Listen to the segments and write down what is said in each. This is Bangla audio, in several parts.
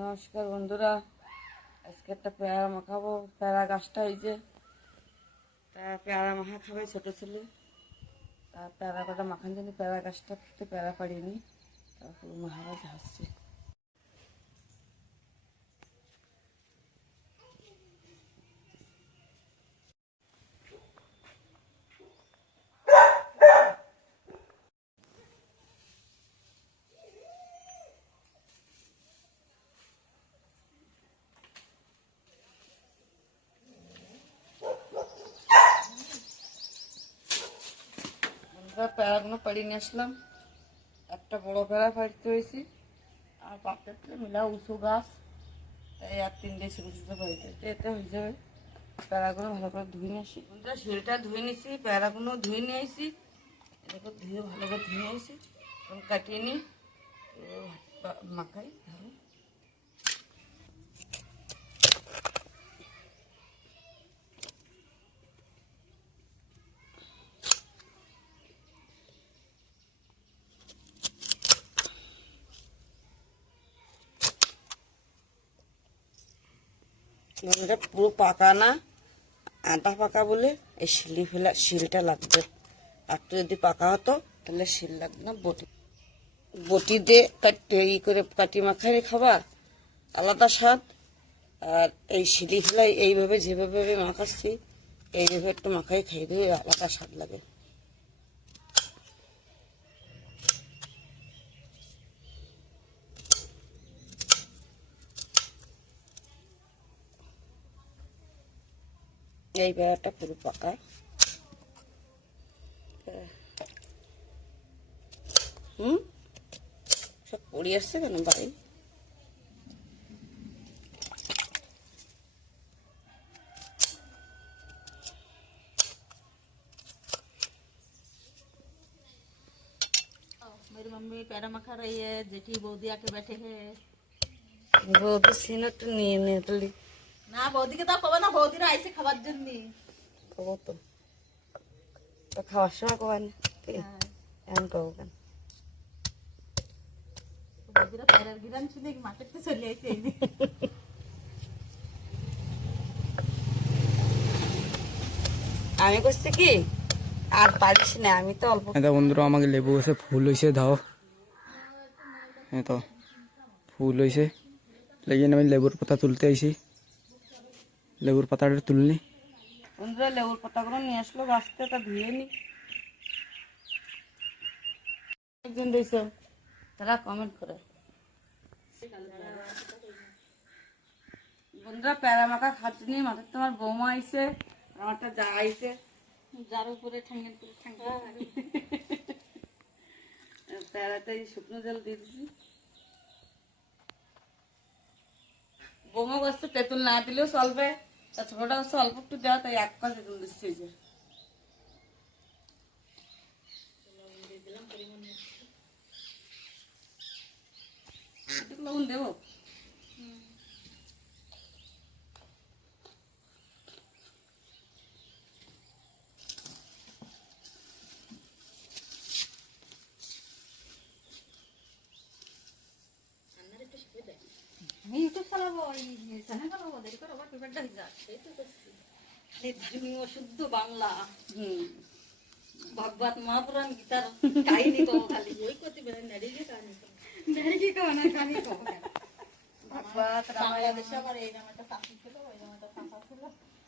নমস্কার বন্ধুরা, আজকে একটা পেয়ারা মাখাবো। পেয়ারা গাছটা এই যে, তা পেয়ারা মাখা খাবে ছোটো ছেলে। তা পেয়ারা কটা মাখান জন্য পেয়ারা গাছটা পেয়ারা পাড়িনি, তারপর মাখাবো ঝাড়ছি। পেয়ারাগুলো পাড়িয়ে নিয়ে আসলাম। একটা বড় পেয়ারা পাড়তে হয়েছি, আর পাত্রটা মিলা উঁচু গাছ, তাই আর 3টে ছোটো ছোটো পাড়িতে এতে হয়ে যাবে। পেয়ারাগুলো ভালো করে ধুয়ে নিয়ে আসি। শিলটা ধুয়ে নিয়েছি, পেয়ারাগুলো ধুয়ে নিয়ে আসি। এরকম ধুয়ে ভালো করে ধুয়ে আসি, এবং কাটিয়ে নিই, মাখাই ভালো। এটা পুরো পাকা না, আধা পাকা বলে এই শিলটা লাগবে। আর একটু যদি পাকা হতো তাহলে শিল লাগবে না। বটি দিয়ে করে কাটি মাখাই খাবার আলাদা স্বাদ। আর এই শিলি ফেলাই এইভাবে যেভাবে মাখাচ্ছি, এইভাবে একটু মাখাই খাই দিয়ে আলাদা স্বাদ লাগে। এই পেয়ারাটা পুরো পাকা। সব পড়ে আসছে কেন বাড়ি? मेरी मम्मी पैरा मखा रही है, जेठी बौदी आके बैठे हैं। বৌদি সিনটা নিয়ে নিয়ে ना बौदी के तो कब ना बौदी ना ऐसे खबर जन्नी খাবো তো, খাওয়ার সময় কবেন এমন করবো কেন? बौदी ना पैरा गिरान चुने की मार्केट से चली आई थी। আমি করছি কি আর পারিস না, আমি তো অল্প। এটা বন্ধুরা আমাকে লেবু গাছে ফুল হয়েছে, দাও তো ফুল হয়েছে, লেগে আমি লেবুর পাতা তুলতে আইছি। লেবুর পাতাটা তুলনি। বন্ধুরা লেবুর পাতাগুলো নিয়ে আসলো গাছতে, তা ধুয়ে নি। একজন দিয়েছ, তারা কমেন্ট করে। বন্ধুরা প্যারা মাখা খাচ্ছি নি, মাথার তোমার বৌমা আইছে, আমারটা যা আইছে, যার উপরে ঠাঙ্গের করে ঠাঙ্গা প্যারাতে শুকনো জল দিয়ে দিছি। বৌমা করছে তেঁতুল না দিলেও চলবে, তা ছোটটা করছে অল্প একটু দেওয়া, তাই 1 পা তেঁতুল দিচ্ছে। যে লবণ দেবো। আমি ইউটিউব চালাবো, এই চ্যানেল চালাবো, দেরি করে আবার পেপারটা হয়ে যায়। সেই তো করছি শুদ্ধ বাংলা ভগবত মহাপুরাণ গীতার কাহিনী কব খালি ওই করতে বেড়ে নেড়িয়ে কাহিনী নেড়িয়ে কব না কাহিনী কব ভগবত বাংলাদেশে আবার এই নাম একটা শাসন ছিল, ওই নাম একটা শাসন ছিল।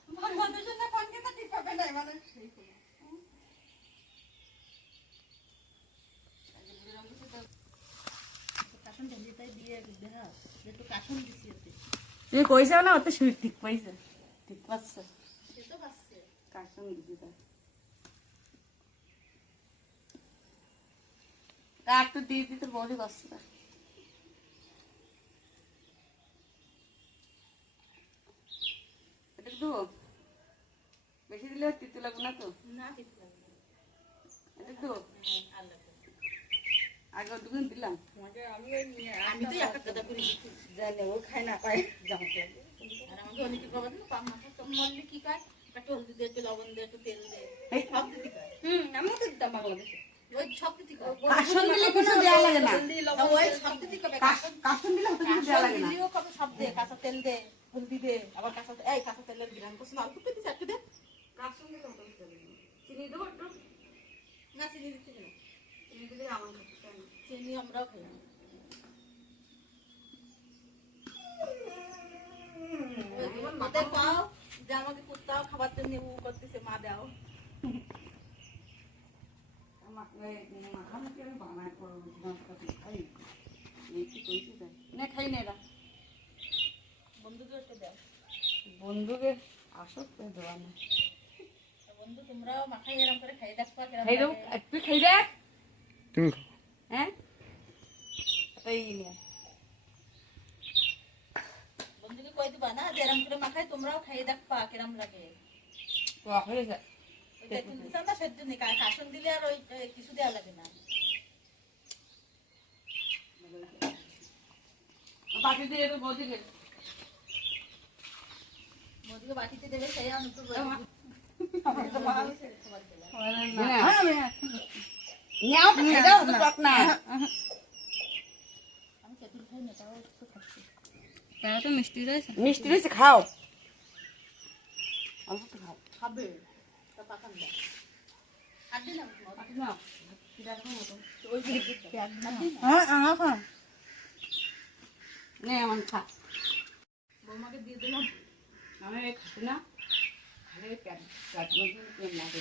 বাংলাদেশের না কোন কথা ঠিক পাবে না মানে সেই কাশন ঢেলিটাই দিয়ে দেখা একটু কাশন দিছি ওতে। তুমি কইছো না ওতে শুই ঠিক পাইছে, ঠিক পাচ্ছে, সে তো পাচ্ছে কাশন দিছি। তা একটু দিয়ে দিতে বড়ি করছে না। এটা দেবো, বেশি দিলে তিতে লাগবে না তো? না দিতে লাগবে এটা দেবো, আর লাগবে আগে ওটুকুন দিলাম। আমি তো একটা কথা করি জানে ও খায় না পায় জামতে। আর আমাকে অনেকে খবর না পাম মাথা তো মরলে কি কাজ, একটু হলদি দিয়ে একটু লবণ দিয়ে একটু তেল দিয়ে সব দিতে পারে। আমিও তো দিতাম বাংলাদেশে। ওই সব দিতে কবে কাসন দিলে কিছু দেওয়া লাগে না ওই সব দিতে কবে কাসন দিলে ওটা কিছু দেওয়া লাগে না দিলেও কবে সব দে কাঁচা তেল দে হলদি দে আবার কাঁচা তেলের গ্রাম করছ না অল্প দিতে একটু দে কাসন দিলে ওটা কিছু দেওয়া লাগে না চিনি দেবো একটু না চিনি দিতে না চিনি দিলে আমার খেতে চায় না চিনি আমরাও খাই না ওদের পাও যে আমাকে কুত্তাও খাবার জন্য উ করতেছে মা দাও মাখামাখি আমি বানাই করবো খাই এই কি কইছি তাই না খাই না এরা বন্ধুদের একটু দাও বন্ধুকে আসো তো দেওয়া না বন্ধু তোমরাও মাখাই এরকম করে খাই দেখবা খাই দেবো একটু খাই দেখ তুমি খাও। হ্যাঁ এটাই নিয়ে বন্ধুকে কই দিবা না যে এরকম করে মাখাই তোমরাও খাই দেখবা কিরম লাগে তো হয়ে যায় ওইটা তুমি দিছ না সেদ্ধ নি কাসন দিলে আর ওই কিছু দেওয়া লাগে না বাকি দিয়ে তো বদিকে বন্ধুকে বাটিতে দেবে সেই আমি তো নেও তো খাই দাও তো টক না আমি তেঁতুল খাই না তাও একটু খাচ্ছি কেন তো মিষ্টি রয়েছে খাও অল্প তো খাও খাবে তা পাকান দাও আর দিলাম ওই পেঁয়াজ না নে আমার খা বৌমাকে দিয়ে দিলাম আমি খাচ্ছি না খালি পেট পেট মধ্যে লাগে